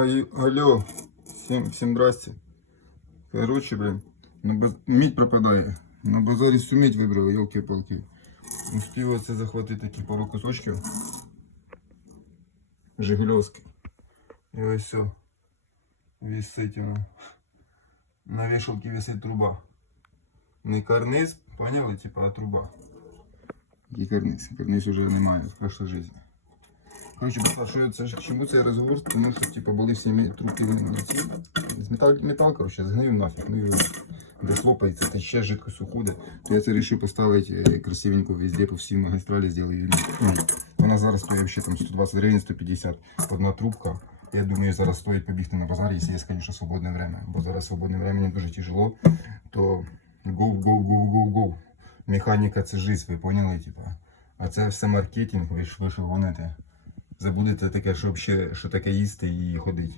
Алло, всім, всім здрасте. Короче, блин, на баз... мідь пропадає. На базарі всю мідь вибрали, елки-палки. Успів оце захватити такі пару кусочків. Жигульовський. І ось все. Висить воно. На вішалці висить труба. Не карниз, поняли, типа, а труба. Який карниз? Карниз уже немає в прошлой жизни. Короче, братан, що це чому цей розговор? Тому що типу, були всі ці. З метал, метал, короче, згнив нафіг. Ну і десь лопається, тече жидкость уходить. То я це вирішив поставити е, красивенько везде, по всій магістралі зробив. Ну, Вона зараз стоїть взагалі там 120 гривень, 150 одна трубка. Я думаю, зараз стоїть побігти на базар, якщо є, звісно, свободне время. Бо зараз свободне время дуже тяжело. То go, go, go, go, go. Механіка це жизнь, ви поняли, типа. А це все маркетинг, ви ж ви ж гоните. Забудете таке, щоб ще що таке їсти і ходити.